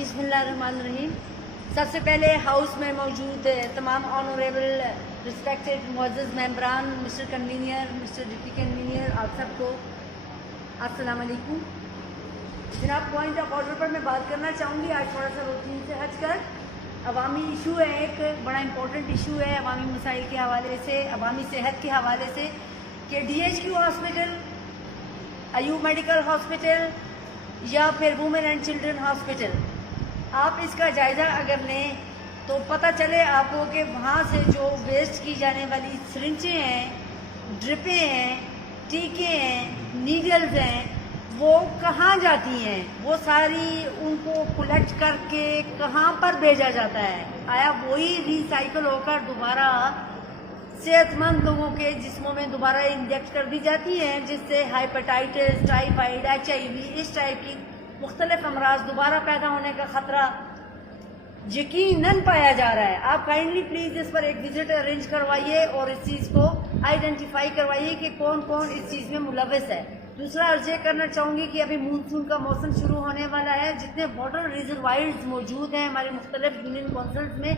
बिस्मिल्लाहिर्रहमानिर्रहीम। सबसे पहले हाउस में मौजूद तमाम ऑनरेबल रिस्पेक्टेड मुअज़्ज़ज़ मेंबरान, mister convener, mister deputy convener, आप सबको अस्सलाम वालेकुम। जनाब, पॉइंट ऑफ ऑर्डर पर मैं बात करना चाहूँगी। आज थोड़ा सा रूटीन से हटकर अवामी इशू है, एक बड़ा इंपॉर्टेंट इशू है अवामी मसाइल के हवाले से, अवामी सेहत के हवाले से कि DHQ hospital, Ayub medical hospital या फिर वुमेन एंड चिल्ड्रन हॉस्पिटल, आप इसका जायज़ा अगर लें तो पता चले आपको कि वहाँ से जो वेस्ट की जाने वाली सिरिंजें हैं, ड्रिपें हैं, टीके हैं, नीडल्स हैं, वो कहाँ जाती हैं, वो सारी उनको कलेक्ट करके कहाँ पर भेजा जाता है? आया वही रिसाइकल होकर दोबारा सेहतमंद लोगों के जिस्मों में दोबारा इंजेक्ट कर दी जाती हैं, जिससे हाइपेटाइटिस, टाइफाइड, HIV, इस टाइप की मुख्तलिफ अमराज दोबारा पैदा होने का ख़तरा यकीनन पाया जा रहा है। आप काइंडली प्लीज़ इस पर एक विजिट अरेंज करवाइए और इस चीज़ को आइडेंटिफाई करवाइए कि कौन कौन इस चीज़ में मुलव्वस है। दूसरा अर्ज ये करना चाहूँगी कि अभी मानसून का मौसम शुरू होने वाला है। जितने वाटर रिजर्वायर्स मौजूद हैं हमारे मुख्तलिफ यूनियन काउंसिल्स में,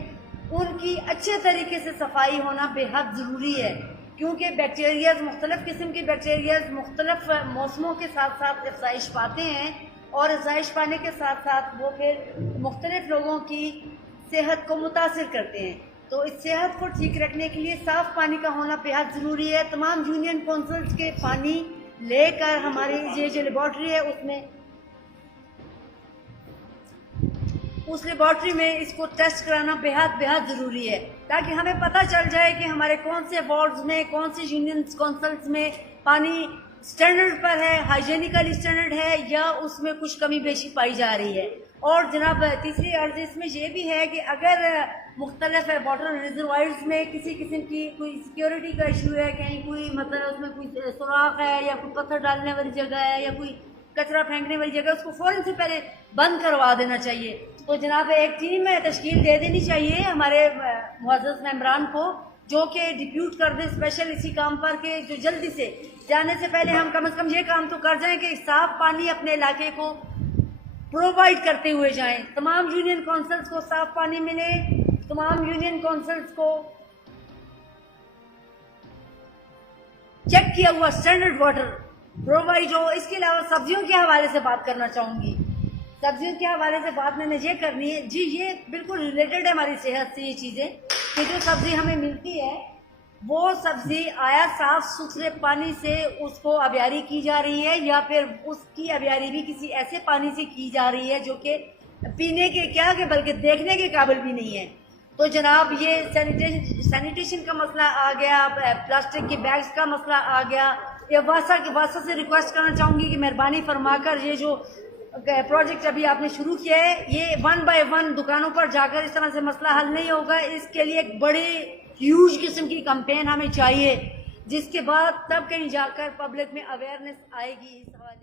उनकी अच्छे तरीके से सफाई होना बेहद ज़रूरी है, क्योंकि बैक्टीरियाज, मुख्तलिफ किस्म के बैक्टीरियाज मुख्तलिफ मौसमों के साथ साथ अफजाइश पाते हैं और अफजाइश पाने के साथ साथ वो फिर मुख्तलिफ लोगों की सेहत को मुतासिर करते हैं। तो इस सेहत को ठीक रखने के लिए साफ़ पानी का होना बेहद ज़रूरी है। तमाम यूनियन काउंसिल्स के पानी लेकर हमारी ये जो लेबॉर्ट्री है उस लेबॉर्ट्री में इसको टेस्ट कराना बेहद ज़रूरी है, ताकि हमें पता चल जाए कि हमारे कौन से वार्ड्स में, कौन से यूनियन काउंसिल्स में पानी स्टैंडर्ड पर है, हाइजेनिकल स्टैंडर्ड है, या उसमें कुछ कमी बेशी पाई जा रही है। और जनाब, तीसरी अर्ज इसमें यह भी है कि अगर मुख्तलिफ वाटर रिजर्वायर्स में किसी किस्म की कोई सिक्योरिटी का इशू है, कहीं कोई मतलब उसमें कोई सुराख है या कोई पत्थर डालने वाली जगह है या कोई कचरा फेंकने वाली जगह, उसको फ़ौरन से पहले बंद करवा देना चाहिए। तो जनाब, एक टीम तश्कील दे देनी चाहिए हमारे मुअज़्ज़ज़ मेंबरान को, जो कि डिप्यूट कर दे स्पेशल इसी काम पर, के जो जल्दी से जाने से पहले हम कम से कम ये काम तो कर जाएं कि साफ पानी अपने इलाके को प्रोवाइड करते हुए जाएं। तमाम यूनियन काउंसिल्स को साफ पानी मिले, तमाम यूनियन काउंसिल्स को चेक किया हुआ स्टैंडर्ड वाटर प्रोवाइड हो। इसके अलावा सब्जियों के हवाले से बात करना चाहूँगी। सब्जियों के हवाले से बात मैंने ये करनी है जी, ये बिल्कुल रिलेटेड है हमारी सेहत से। ये चीज़ें कि जो सब्ज़ी हमें मिलती है वो सब्ज़ी आया साफ़ सुथरे पानी से उसको आबियारी की जा रही है, या फिर उसकी आबियारी भी किसी ऐसे पानी से की जा रही है जो कि पीने के क्या कि बल्कि देखने के काबिल भी नहीं है। तो जनाब, ये सैनिटेशन का मसला आ गया, प्लास्टिक के बैग्स का मसला आ गया। या वासा से रिक्वेस्ट करना चाहूँगी कि मेहरबानी फरमाकर ये जो प्रोजेक्ट अभी आपने शुरू किया है, ये 1 बाय 1 दुकानों पर जाकर इस तरह से मसला हल नहीं होगा। इसके लिए एक बड़े ह्यूज किस्म की कैंपेन हमें चाहिए, जिसके बाद तब कहीं जाकर पब्लिक में अवेयरनेस आएगी इस हवाले।